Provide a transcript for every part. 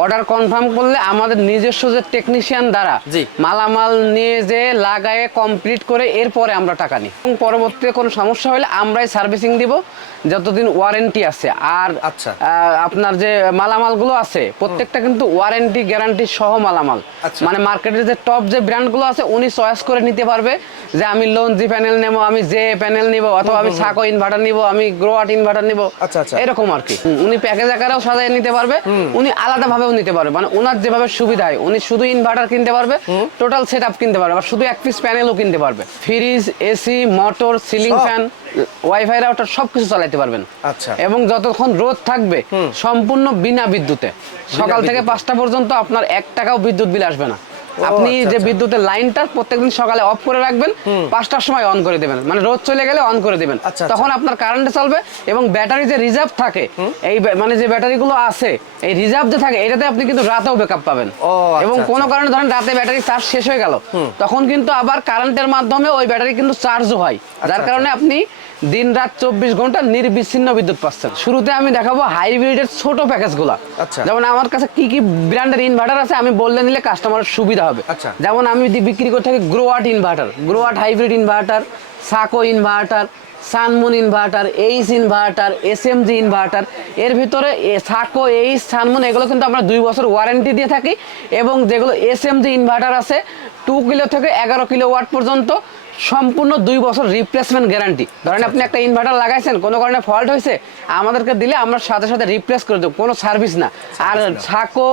Order confirm করলে আমাদের নিজস্ব যে টেকনিশিয়ান দ্বারা জি। মালামাল নিয়ে যে লাগায়ে কমপ্লিট করে এরপরে আমরা টাকা নিই। এবং পরবর্তীতে কোনো সমস্যা হলে আমরাই সার্ভিসিং দিব যতদিন ওয়ারেন্টি আছে। আর আচ্ছা। আপনার যে মালামালগুলো আছে প্রত্যেকটা কিন্তু ওয়ারেন্টি গ্যারান্টি সহ মালামাল। আচ্ছা। মানে মার্কেটের যে টপ যে ব্র্যান্ডগুলো আছে উনি চয়েস করে নিতে পারবে যে আমি লঞ্জি প্যানেল নেব আমি জে প্যানেল নিব অথবা আমি সাকো ইনভার্টার নিব আমি গ্রোয়াট ইনভার্টার নিব। আচ্ছা, আচ্ছা। এরকম আর কি। উনি প্যাকেজ আকারেও সাজায় নিতে পারবে। উনি আলাদা ভাবেও নিতে পারবে। মানে ওনার যেভাবে সুবিধা হয় উনি শুধু ইনভার্টার কিনতে পারবে টোটাল সেট আপ কিনতে পারবে আর শুধু এক পিস প্যানেলও কিনতে পারবে। Fridge AC motor ceiling fan WiFi router সবকিছু চালাইতে পারবেন। আচ্ছা। এবং যতক্ষণ রোদ থাকবে সম্পূর্ণ বিনা বিদ্যুতে। সকাল থেকে পাঁচটা পর্যন্ত আপনার এক টাকাও বিদ্যুৎ বিল আসবে না। আপনি আচ্ছা, যে আচ্ছা। বিদ্যুতের লাইনটা প্রত্যেকদিন সকালে অফ করে রাখবেন পাঁচটার সময় অন করে দেবেন। মানে রোদ চলে গেলে অন করে দেবেন। আচ্ছা, তখন আপনার কারেন্টে চলবে এবং ব্যাটারি যে রিজার্ভ থাকে এই মানে যে ব্যাটারিগুলো আছে এই রিজার্ভ যে থাকে এটাতে আপনি কিন্তু রাতেও ব্যাকআপ পাবেন। এবং কোনো। কারণে ধরেন রাতে ব্যাটারি চার্জ শেষ হয়ে গেল তখন কিন্তু আবার কারেন্টের মাধ্যমে ওই ব্যাটারি কিন্তু চার্জও হয়। যার। কারণে আপনি দিন রাত চব্বিশ ঘণ্টা নির্বিচ্ছিন্ন বিদ্যুৎ পাচ্ছেন শুরুতে আমি দেখাবো হাইব্রিডের ছোট প্যাকেজগুলো। আচ্ছা। যেমন আমার কাছে কি কি ব্র্যান্ডের ইনভার্টার আছে আমি বললে নিলে কাস্টমারের সুবিধা হবে। আচ্ছা। যেমন আমি যদি বিক্রি করে থাকি Growatt inverter Growatt hybrid inverter Sako inverter Sunmoon inverter H inverter S M G inverter এর ভিতরে এ- সাকো এইচ সানমুন এগুলো কিন্তু আমরা দুই বছর ওয়ারেন্টি দিয়ে থাকি এবং যেগুলো এস এম জি ইনভার্টার আছে টু কিলো থেকে এগারো কিলো ওয়াট পর্যন্ত। সম্পূর্ণ দুই বছর রিপ্লেসমেন্ট গ্যারান্টি ধরেন আপনি একটা ইনভার্টার লাগাইছেন কোনো কারণে ফল্ট হয়েছে আমাদেরকে দিলে আমরা সাথে সাথে রিপ্লেস করে দেবো কোনো সার্ভিস না। আর সাকো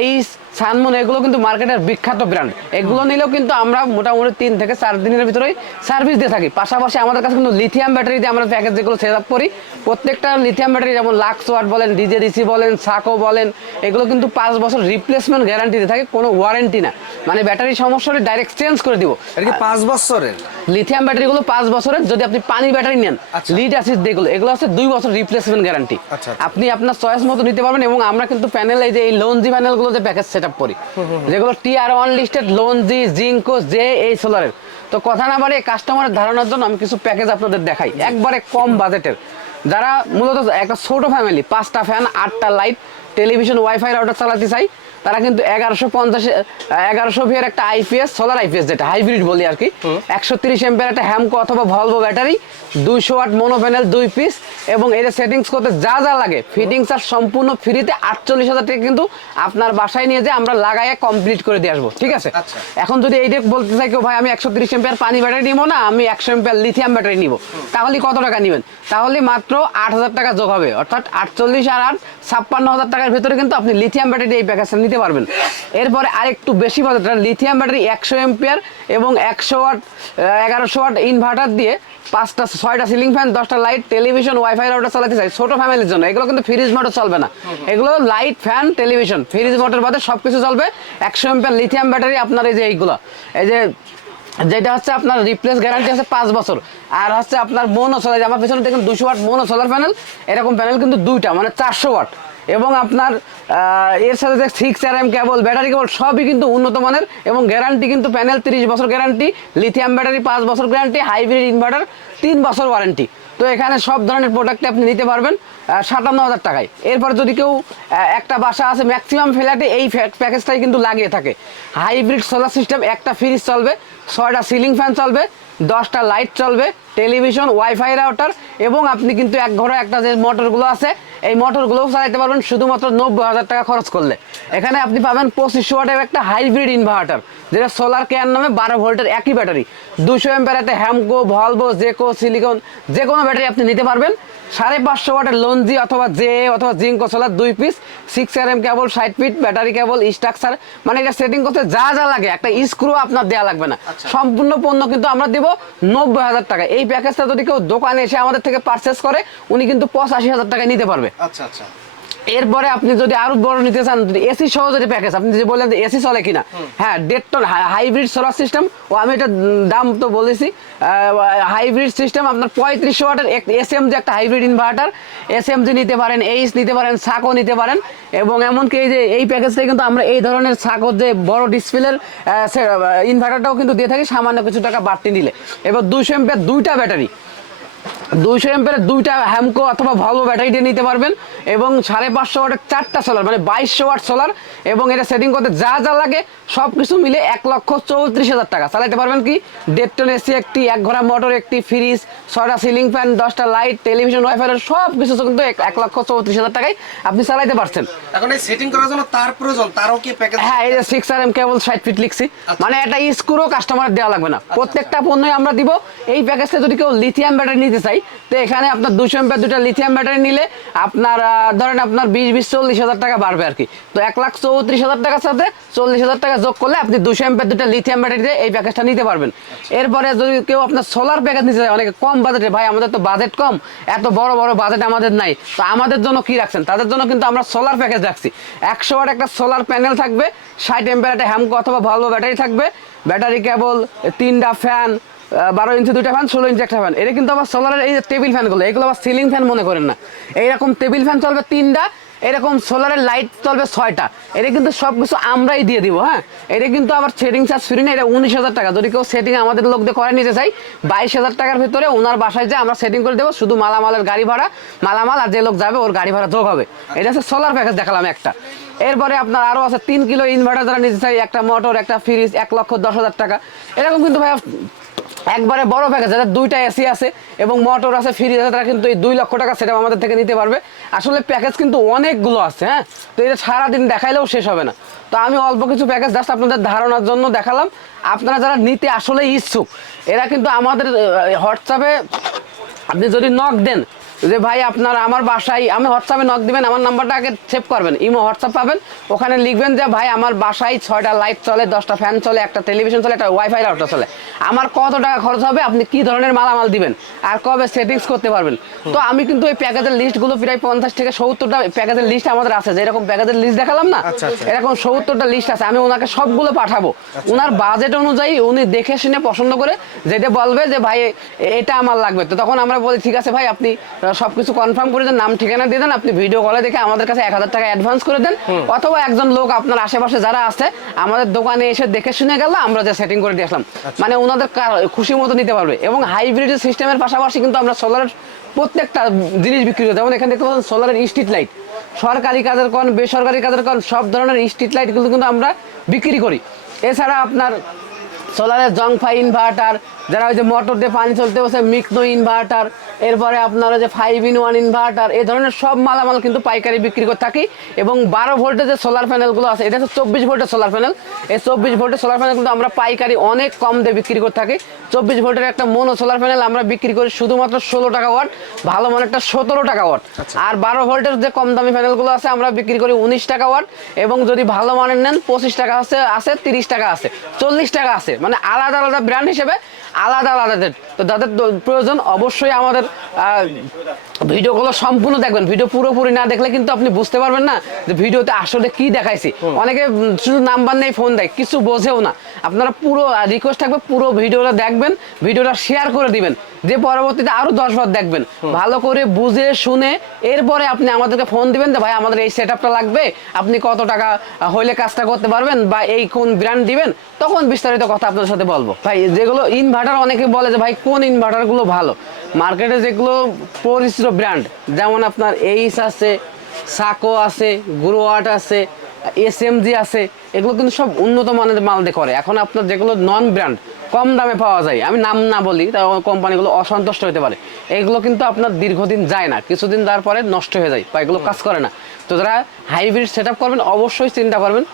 এই সানমুন এগুলো কিন্তু মার্কেটের বিখ্যাত ব্র্যান্ড এগুলো নিলেও কিন্তু আমরা মোটামুটি তিন থেকে চার দিনের ভিতরেই সার্ভিস দিয়ে থাকি। পাশাপাশি আমাদের কাছে কিন্তু লিথিয়াম ব্যাটারি দিয়ে আমরা প্যাকেজ যেগুলো সেট আপ করি প্রত্যেকটা লিথিয়াম ব্যাটারি যেমন লাক্স ওয়াট বলেন ডিজেডিসি বলেন সাকো বলেন এগুলো কিন্তু পাঁচ বছর রিপ্লেসমেন্ট গ্যারান্টি দিয়ে থাকে কোনো ওয়ারেন্টি না। মানে ব্যাটারি সমস্যা হলে ডাইরেক্ট চেঞ্জ করে দিব। এটা কি পাঁচ বছরের? লিথিয়াম ব্যাটারিগুলো পাঁচ বছরের যদি আপনি পানি ব্যাটারি নেন। লিড অ্যাসিড যেগুলো এগুলো হচ্ছে দুই বছর রিপ্লেসমেন্ট গ্যারান্টি আচ্ছা, আচ্ছা। আপনি আপনার চয়েস মতো নিতে পারবেন এবং আমরা কিন্তু প্যানেল এই যে এই লোনজি প্যানেলগুলো যে প্যাকেজ সেট আপ করি। যেগুলো tier one listed Longi Jinko J এই সোলারের তো কথা না বলে কাস্টমারের ধারণার জন্য আমি কিছু প্যাকেজ আপনাদের দেখাই। একবারে কম বাজেটের যারা মূলত একটা ছোট ফ্যামিলি পাঁচটা ফ্যান আটটা লাইট টেলিভিশন ওয়াইফাই রাউটার চালাতে চাই তারা কিন্তু এগারোশো পঞ্চাশ এগারোশো ভিয়ার একটা আইপিএস সোলার আইপিএস যেটা হাইব্রিড বলি আর কি। একশো তিরিশ এম্পের একটা হ্যামকো অথবা ভলভো ব্যাটারি দুইশো ওয়াট মোনো প্যানেল দুই পিস এবং এটা সেটিংস করতে যা যা লাগে। ফিটিংস আর সম্পূর্ণ ফ্রিতে আটচল্লিশ হাজার টাকা কিন্তু আপনার বাসায় নিয়ে যে আমরা লাগাইয়ে কমপ্লিট করে দিয়ে আসব ঠিক আছে? আচ্ছা। এখন যদি এইটা বলতে চাই কেউ ভাই আমি একশো তিরিশ এম্পের পানি ব্যাটারি নিবো না আমি একশো এম্পের লিথিয়াম ব্যাটারি নিবো। তাহলে কত টাকা নেবেন? তাহলে মাত্র আট হাজার টাকা যোগ হবে অর্থাৎ আটচল্লিশ আর আট ছাপ্পান্ন হাজার টাকার ভেতরে কিন্তু আপনি লিথিয়াম ব্যাটারি এই প্যাকেজটা নিতে পারবেন। এরপরে আরেকটু বেশি বাজেট লিথিয়াম ব্যাটারি একশো এম্পিয়ার এবং একশো ওয়াট এগারোশো ওয়াট ইনভার্টার দিয়ে পাঁচটা ছয়টা সিলিং ফ্যান দশটা লাইট টেলিভিশন ওয়াইফাই রাউটার চালাতে চাই। ছোট ফ্যামিলির জন্য। এগুলো কিন্তু ফ্রিজ মোটর চলবে না। এগুলো light fan television fridge motor বাদে সব কিছু চলবে। একশো এম্পিয়ার লিথিয়াম ব্যাটারি আপনার এই যে এইগুলো। এই যে যেটা হচ্ছে আপনার রিপ্লেস গ্যারান্টি আছে পাঁচ বছর। আর হচ্ছে আপনার মোনো সোলার আমার পেছনে দেখুন দুশো ওয়াট মোনো সোলার প্যানেল এরকম প্যানেল কিন্তু দুইটা মানে চারশো ওয়াট এবং আপনার এর সাথে যে six R M cable battery cable সবই কিন্তু উন্নত মানের এবং গ্যারান্টি কিন্তু প্যানেল তিরিশ বছর গ্যারান্টি লিথিয়াম ব্যাটারি পাঁচ বছর গ্যারান্টি হাইব্রিড ইনভার্টার তিন বছর ওয়ারেন্টি তো এখানে সব ধরনের প্রোডাক্ট আপনি নিতে পারবেন সাতান্ন হাজার টাকায়। এরপর যদি কেউ একটা বাসা আছে ম্যাক্সিমাম ফ্ল্যাটে এই প্যাকেজটাই কিন্তু লাগিয়ে থাকে। হাইব্রিড সোলার সিস্টেম একটা ফ্রিজ চলবে, ছয়টা সিলিং ফ্যান চলবে দশটা লাইট চলবে টেলিভিশন ওয়াইফাই রাউটার এবং আপনি কিন্তু এক ঘরে একটা যে মোটরগুলো আছে, এই মোটরগুলোও চালাতে পারবেন, শুধুমাত্র নব্বই হাজার টাকা খরচ করলে। এখানে আপনি পাবেন পঁচিশ ওয়াটের একটা হাইব্রিড ইনভার্টার যেটা সোলার কেয়ার নামে বারো ভোল্টের একই ব্যাটারি দুশো এম্পের একটা হ্যামকো ভলভো জেকো সিলিকন যে কোনো ব্যাটারি আপনি নিতে পারবেন। সাড়ে পাঁচশো ওয়াটের লঞ্জি অথবা জে অথবা জিঙ্ক সোলার দুই piece six R M cable ষাট ফিট ব্যাটারি কেবল স্ট্রাকচার মানে এটা সেটিং করতে যা যা লাগে একটা স্ক্রু আপনার দেওয়া লাগবে না। সম্পূর্ণ পণ্য কিন্তু আমরা দিব নব্বই হাজার টাকা। এই প্যাকেজটা যদি কেউ দোকানে এসে আমাদের থেকে পারচেস করে উনি কিন্তু পঁচাশি হাজার টাকা নিতে পারবে। আচ্ছা আচ্ছা। এরপরে আপনি যদি আরও বড় নিতে চান এসি সহ যদি প্যাকেজ আপনি যে বললেন এসি চলে কিনা হ্যাঁ দেড় টন হাইব্রিড সোলার সিস্টেম ও আমি এটা দাম তো বলেছি হাইব্রিড সিস্টেম আপনার পঁয়ত্রিশশো ওয়াটের এস এম যে একটা hybrid inverter S M G নিতে পারেন এইচ নিতে পারেন সাকো নিতে পারেন এবং এমনকি এই যে এই প্যাকেজটাই কিন্তু আমরা এই ধরনের সাকোর যে বড় ডিসপ্লের ইনভার্টারটাও কিন্তু দিয়ে থাকি সামান্য কিছু টাকা বাড়তি নিলে। এবার দুশো এমপের দুইটা ব্যাটারি দুইশো এম্পের দুইটা হ্যামকো অথবা ভলভো ব্যাটারি দিয়ে নিতে পারবেন এবং সাড়ে পাঁচশো ওয়াটের চারটা সোলার মানে বাইশশো ওয়াট সোলার এবং এটা সেটিং করতে যা যা লাগে সব কিছু মিলে এক লক্ষ চৌত্রিশ হাজার টাকা। চালাতে পারবেন কি? দেড় টন এসি একটি এক ঘোড়া মোটর একটি ফ্রিজ ছয়টা সিলিং ফ্যান দশটা লাইট টেলিভিশন ওয়াইফাই সব কিছু কিন্তু এক- লক্ষ চৌত্রিশ হাজার টাকায় আপনি চালাতে পারছেন। এখন এই সেটিং করার জন্য তার প্রয়োজন তারও কি প্যাকেজ হ্যাঁ এই যে সিক্স আর এম কেবল ষাট ফিট লিখছি। মানে একটা স্ক্রুও কাস্টমার দেওয়া লাগবে না। প্রত্যেকটা পণ্যই আমরা দিব। এই প্যাকেজটা যদি কেউ লিথিয়াম ব্যাটারি নিতে চাই তো এখানে আপনার দুশো এমপের দুটো লিথিয়াম ব্যাটারি নিলে আপনার ধরেন আপনার বিশ বিশ চল্লিশ হাজার টাকা বাড়বে আর কি। তো এক লাখ চৌত্রিশ হাজার টাকার সাথে চল্লিশ হাজার টাকা যোগ করলে আপনি দুশো এমপের দুটো লিথিয়াম ব্যাটারি দিয়ে এই প্যাকেজটা নিতে পারবেন। এরপরে যদি কেউ আপনার সোলার প্যাকেজ নিতে চায়, অনেকে কম বাজেটে ভাই আমাদের তো বাজেট কম, এত বড় বড় বাজেট আমাদের নাই। তো আমাদের জন্য কি রাখছেন? তাদের জন্য কিন্তু আমরা সোলার প্যাকেজ রাখছি। একশো ওয়াট একটা সোলার প্যানেল থাকবে, ষাট এম্পের একটা হ্যামকো অথবা ভালো ব্যাটারি থাকবে। ব্যাটারি কেবল তিনটা ফ্যান বারো ইঞ্চি দুইটা ফ্যান ষোলো ইঞ্চি একটা ফ্যান এটা কিন্তু আবার সোলারের এই টেবিল ফ্যানগুলো এগুলো আবার সিলিং ফ্যান মনে করেন না। এইরকম টেবিল ফ্যান চলবে তিনটা এরকম সোলারের লাইট চলবে ছয়টা। এটা কিন্তু সব কিছু আমরাই দিয়ে দিব হ্যাঁ? এটা কিন্তু আবার সেটিং চার্জ ফ্রি না, এটা উনিশ হাজার টাকা। যদি কেউ সেটিং আমাদের লোক দিয়ে করে নিতে চাই, বাইশ হাজার টাকার ভিতরে ওনার বাসায় যে আমরা সেটিং করে দেবো, শুধু মালামালের গাড়ি ভাড়া, মালামাল আর যে লোক যাবে, ওর গাড়ি ভাড়া যোগ হবে। এটা হচ্ছে সোলার প্যাকেজ দেখালাম একটা। এরপরে আপনার আরও আছে তিন কিলো ইনভার্টার যারা নিতে চাই, একটা মোটর একটা ফ্রিজ এক লক্ষ দশ হাজার টাকা। এরকম কিন্তু ভাই একবারে বড় প্যাকেজ যাদের দুইটা এসি আছে এবং মোটর আছে ফ্রিজ আছে, তারা কিন্তু এই দুই লক্ষ টাকা সেটা আমাদের থেকে নিতে পারবে। আসলে প্যাকেজ কিন্তু অনেকগুলো আছে হ্যাঁ? তো এটা সারাদিন দেখাইলেও শেষ হবে না। তো আমি অল্প কিছু প্যাকেজ জাস্ট আপনাদের ধারণার জন্য দেখালাম। আপনারা যারা নিতে আসলে ইচ্ছুক, এরা কিন্তু আমাদের হোয়াটসঅ্যাপে আপনি যদি নক দেন যে, ভাই, আপনার আমার বাসায়, আমি হোয়াটসঅ্যাপে নক দিবেন, আমার নাম্বারটা আগে সেভ করবেন ইমো হোয়াটসঅ্যাপ পাবেন। ওখানে লিখবেন যে, ভাই, আমার বাসায় ছয়টা লাইট চলে, দশটা ফ্যান চলে, একটা টেলিভিশন চলে, একটা ওয়াইফাই রাউটার চলে। আমার কত টাকা খরচ হবে আপনি কি ধরনের মালামাল দিবেন? আর কবে সেটিংস করতে পারবেন? তো আমি কিন্তু এই প্যাকেজের লিস্টগুলো প্রায় পঞ্চাশ থেকে সত্তরটা প্যাকেজের লিস্ট আমাদের আছে। যেরকম প্যাকেজের লিস্ট দেখালাম না আচ্ছা, আচ্ছা। এরকম সত্তরটা লিস্ট আছে। আমি ওনাকে সবগুলো পাঠাবো। ওনার বাজেট অনুযায়ী উনি দেখে শুনে পছন্দ করে যেটা বলবে যে ভাই এটা আমার লাগবে। তো তখন আমরা বলি ঠিক আছে ভাই আপনি সব কিছু কনফার্ম করে দেন নাম ঠিকানা দিয়ে দেন আপনি ভিডিও কলে দেখে আমাদের কাছে এক হাজার টাকা অ্যাডভান্স করে দেন। অথবা একজন লোক আপনার আশেপাশে যারা আছে আমাদের দোকানে এসে দেখে শুনে গেল আমরা যে সেটিং করে দিয়ে আসলাম। মানে ওনাদের খুশি মতো নিতে পারবে। এবং হাইব্রিড সিস্টেমের পাশাপাশি কিন্তু আমরা সোলারের প্রত্যেকটা জিনিস বিক্রি করি যেমন এখানে দেখতে পাচ্ছেন সোলারের স্ট্রিট লাইট সরকারি কাজের কোন, বেসরকারি কাজের কোন, সব ধরনের স্ট্রিট লাইটগুলো কিন্তু আমরা বিক্রি করি। এছাড়া আপনার সোলারের জংফাই ইনভার্টার যারা ওই যে মোটর দিয়ে পানি চলতে বসে, মিকনো ইনভার্টার এরপরে আপনারা যে ফাইভ ইন ওয়ান ইনভার্টার এই ধরনের সব মালামাল কিন্তু পাইকারি বিক্রি করে থাকি। এবং বারো ভোল্টের যে সোলার প্যানেলগুলো আছে এটা হচ্ছে চব্বিশ ভোল্টের সোলার প্যানেল এই চব্বিশ ভোল্টের সোলার প্যানেল কিন্তু আমরা পাইকারি অনেক কম দিয়ে বিক্রি করে থাকি। চব্বিশ ভোল্টের একটা মনো সোলার প্যানেল আমরা বিক্রি করি শুধুমাত্র ষোলো টাকা ওয়াট ভালো মানেরটা সতেরো টাকা ওয়াট আর বারো ভোল্টের যে কম দামি প্যানেলগুলো আছে আমরা বিক্রি করি উনিশ টাকা ওয়াট এবং যদি ভালো মানের নেন পঁচিশ টাকা আছে আছে তিরিশ টাকা আছে চল্লিশ টাকা আছে। মানে আলাদা আলাদা ব্র্যান্ড হিসেবে আলাদা আলাদা রেট তো তাদের প্রয়োজন অবশ্যই আমাদের ভিডিওগুলো সম্পূর্ণ দেখবেন। ভিডিও পুরোপুরি না দেখলে কিন্তু আপনি বুঝতে পারবেন না যে ভিডিওতে আসলে কি দেখাইছি। অনেকে শুধু নাম্বার নেই ফোন দেয় কিছু বোঝেও না। আপনারা পুরো রিকোয়েস্ট থাকবে পুরো ভিডিওটা দেখবেন ভিডিওটা শেয়ার করে দিবেন। যে পরবর্তীতে আরও দশ বার দেখবেন। ভালো করে বুঝে শুনে এরপরে আপনি আমাদেরকে ফোন দিবেন যে ভাই আমাদের এই সেট লাগবে। আপনি কত টাকা হইলে কাজটা করতে পারবেন বা এই কোন ব্র্যান্ড দিবেন? তখন বিস্তারিত কথা আপনার সাথে বলব। ভাই যেগুলো ইনভার্টার অনেকে বলে যে ভাই কোন ইনভার্টারগুলো ভালো? মার্কেটে যেগুলো পরিচিত ব্র্যান্ড যেমন আপনার এইস আছে সাকো আছে গুরুয়াট আছে এস এম জি আছে এগুলো কিন্তু সব উন্নত মানের মাল দিয়ে করে। এখন আপনার যেগুলো নন ব্র্যান্ড কম দামে পাওয়া যায়। আমি নাম না বলি তা কোম্পানিগুলো অসন্তুষ্ট হতে পারে। এগুলো কিন্তু আপনার দীর্ঘদিন যায় না। কিছুদিন যাওয়ার পরে নষ্ট হয়ে যায় বা এগুলো কাজ করে না। তো যারা হাইব্রিড সেট করবেন, অবশ্যই চিন্তা করবেন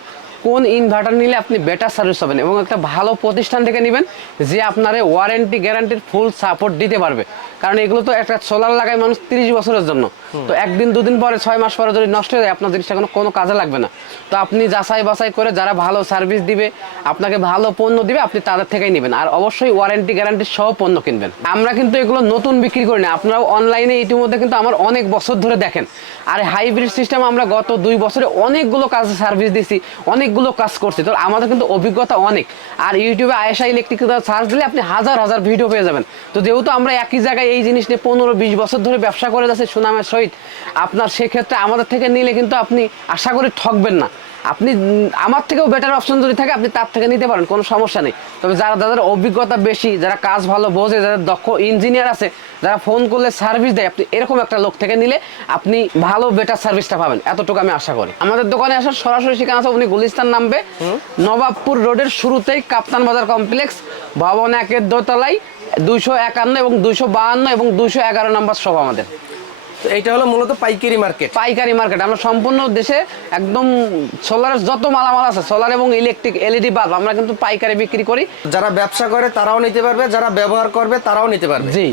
কোন ইনভার্টার নিলে আপনি বেটার সার্ভিস পাবেন এবং একটা ভালো প্রতিষ্ঠান থেকে নেবেন যে আপনার ওয়ারেন্টি গ্যারান্টির ফুল সাপোর্ট দিতে পারবে। কারণ এগুলো তো একটা সোলার লাগায় মানুষ তিরিশ বছরের জন্য। তো একদিন দুদিন পরে ছয় মাস পরে যদি নষ্ট হয়ে যায় আপনার জিনিসটা কোনো কোনো কাজে লাগবে না। তো আপনি যাচাই বাছাই করে যারা ভালো সার্ভিস দিবে আপনাকে ভালো পণ্য দিবে আপনি তাদের থেকেই নেবেন। আর অবশ্যই ওয়ারেন্টি গ্যারান্টি সহ পণ্য কিনবেন। আমরা কিন্তু এগুলো নতুন বিক্রি করি না। আপনারাও অনলাইনে ইতিমধ্যে কিন্তু আমার অনেক বছর ধরে দেখেন। আর হাইব্রিড সিস্টেম আমরা গত দুই বছরে অনেকগুলো কাজে সার্ভিস দিছি অনেকগুলো কাজ করছি। তো আমাদের কিন্তু অভিজ্ঞতা অনেক। আর ইউটিউবে আয়েশা ইলেকট্রিক সার্চ দিলে আপনি হাজার হাজার ভিডিও পেয়ে যাবেন। তো যেহেতু আমরা একই জায়গায় এই জিনিস নিয়ে পনেরো বিশ বছর ধরে ব্যবসা করে যাচ্ছি সুনামের সহিত, আপনার সেক্ষেত্রে আমাদের থেকে নিলে কিন্তু আপনি আশা করি ঠকবেন না। আপনি আমার থেকেও বেটার অপশন যদি থাকে আপনি তার থেকে নিতে পারেন কোনো সমস্যা নেই। তবে যারা যাদের অভিজ্ঞতা বেশি যারা কাজ ভালো বোঝে যারা দক্ষ ইঞ্জিনিয়ার আছে যারা ফোন করলে সার্ভিস দেয় আপনি এরকম একটা লোক থেকে নিলে আপনি ভালো বেটার সার্ভিসটা পাবেন। এতটুকু আমি আশা করি। আমাদের দোকানে আসার সরাসরি সেখানে আছে উনি গুলিস্তান নামবে। নবাবপুর রোডের শুরুতেই কাপ্তান বাজার কমপ্লেক্স ভবন একের দোতলায় দুইশো একান্ন এবং দুইশো বাহান্ন এবং দুইশো এগারো নম্বর সব আমাদের। তো এইটা হলো মূলত পাইকারি মার্কেট। পাইকারি মার্কেট। আমরা সম্পূর্ণ দেশে একদম সোলারের যত মালামাল আছে সোলার এবং ইলেকট্রিক এলইডি বাল্ব আমরা কিন্তু পাইকারি বিক্রি করি। যারা ব্যবসা করে তারাও নিতে পারবে যারা ব্যবহার করবে তারাও নিতে পারবে। জি।